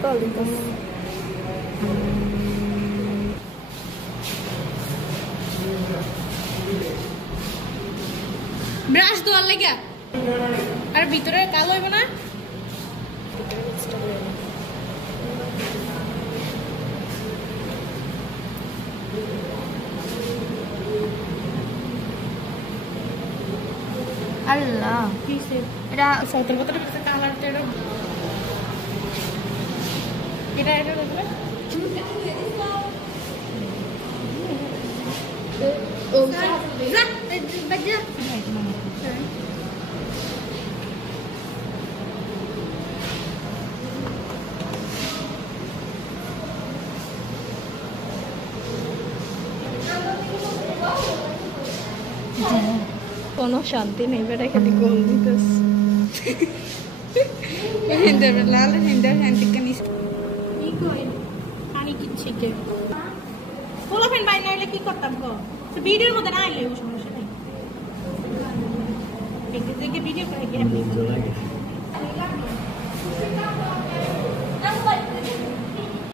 Tolitos. Brush দেওয়ার লাগা আর ভিতরে কালো হইব না আল্লাহ কিসে এটা সতের বোতলের কাছে কালারটা এটা এটা দেখবে ও না বাজা কোনো শান্তি নেই বেটা খালি গোল দিতেস হিন্দের লাল হিন্দের হ্যান্ডিকে নিস কি কই পানি কিচ্ছে কে পোলাপেন বাইরে হইলে কি করতাম গো তো ভিডিওর মধ্যে না আইলে সমস্যা নাই দেখে ভিডিও করে কি এমনি